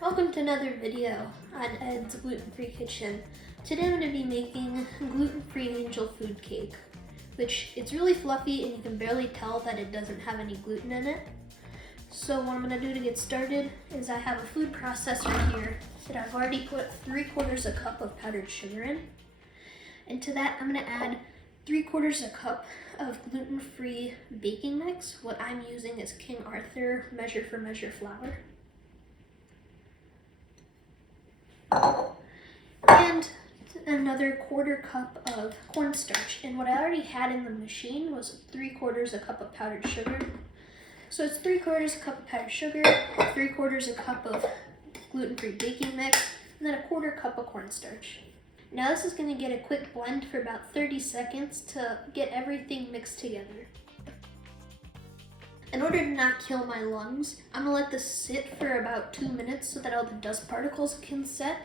Welcome to another video on Ed's Gluten-Free Kitchen. Today I'm going to be making gluten-free angel food cake, which it's really fluffy and you can barely tell that it doesn't have any gluten in it. So what I'm going to do to get started is I have a food processor here that I've already put 3/4 a cup of powdered sugar in. And to that I'm going to add 3/4 a cup of gluten-free baking mix. What I'm using is King Arthur measure for measure flour. And another 1/4 cup of cornstarch. And what I already had in the machine was 3/4 a cup of powdered sugar. So it's 3/4 a cup of powdered sugar, 3/4 a cup of gluten-free baking mix, and then a 1/4 cup of cornstarch. Now this is going to get a quick blend for about 30 seconds to get everything mixed together. In order to not kill my lungs, I'm gonna let this sit for about 2 minutes so that all the dust particles can set.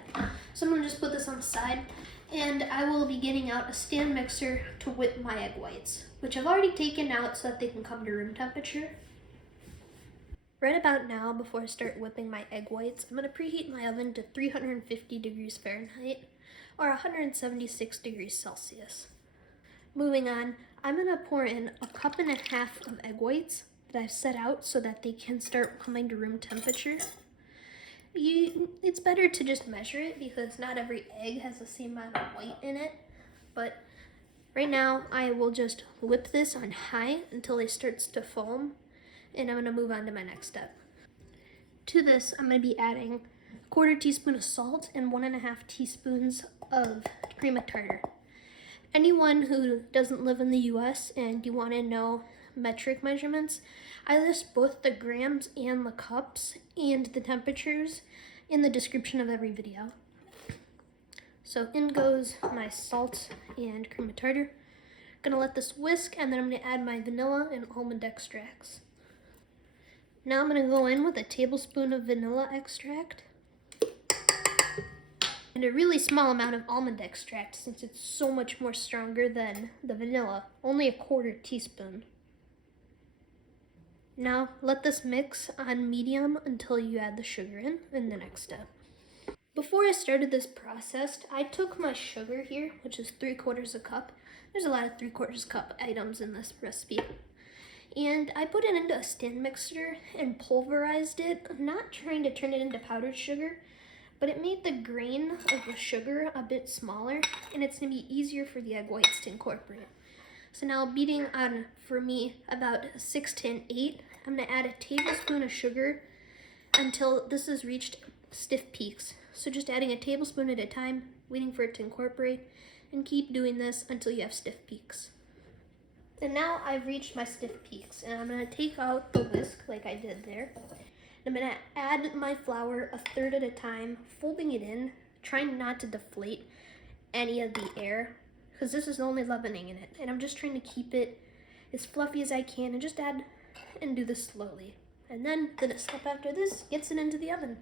So I'm gonna just put this on the side, and I will be getting out a stand mixer to whip my egg whites, which I've already taken out so that they can come to room temperature. Right about now, before I start whipping my egg whites, I'm gonna preheat my oven to 350 degrees Fahrenheit or 176 degrees Celsius. Moving on, I'm gonna pour in 1.5 cups of egg whites that I've set out so that they can start coming to room temperature. It's better to just measure it because not every egg has the same amount of white in it. But right now I will just whip this on high until it starts to foam, and I'm gonna move on to my next step. To this, I'm gonna be adding 1/4 teaspoon of salt and 1.5 teaspoons of cream of tartar. Anyone who doesn't live in the US and you want to know metric measurements, I list both the grams and the cups and the temperatures in the description of every video. So in goes my salt and cream of tartar. Gonna let this whisk, and then I'm gonna add my vanilla and almond extracts. Now I'm gonna go in with a tablespoon of vanilla extract and a really small amount of almond extract since it's so much more stronger than the vanilla, only a 1/4 teaspoon. Now let this mix on medium until you add the sugar in the next step. Before I started this process, I took my sugar here, which is 3/4 a cup. There's a lot of 3/4 cup items in this recipe. And I put it into a stand mixer and pulverized it. I'm not trying to turn it into powdered sugar, but it made the grain of the sugar a bit smaller, and it's gonna be easier for the egg whites to incorporate. So now beating on, for me, about 6 to an 8, I'm gonna add a tablespoon of sugar until this has reached stiff peaks. So just adding a tablespoon at a time, waiting for it to incorporate, and keep doing this until you have stiff peaks. And now I've reached my stiff peaks, and I'm gonna take out the whisk like I did there. I'm gonna add my flour 1/3 at a time, folding it in, trying not to deflate any of the air, because this is only leavening in it. And I'm just trying to keep it as fluffy as I can and just add and do this slowly. And then the next step after this gets it into the oven.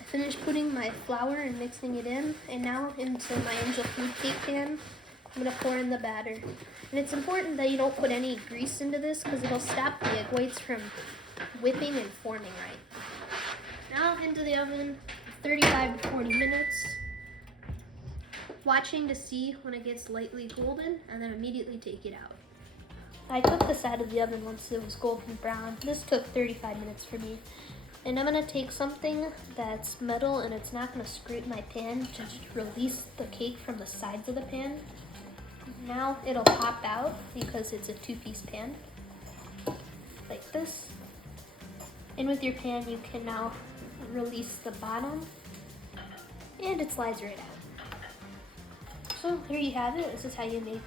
I finished putting my flour and mixing it in, and now into my angel food cake pan, I'm gonna pour in the batter. And it's important that you don't put any grease into this because it'll stop the egg whites from whipping and forming right. Now into the oven, 35 to 40 minutes. Watching to see when it gets lightly golden, and then immediately take it out. I took this out of the oven once it was golden brown. This took 35 minutes for me. And I'm gonna take something that's metal and it's not gonna scrape my pan to just release the cake from the sides of the pan. Now it'll pop out because it's a 2-piece pan, like this. And with your pan, you can now release the bottom, and it slides right out. So there you have it. This is how you make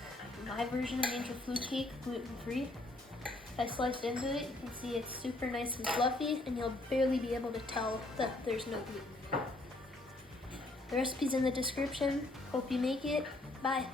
my version of angel food cake, gluten-free. If I slice into it, you can see it's super nice and fluffy, and you'll barely be able to tell that there's no gluten. The recipe's in the description. Hope you make it. Bye.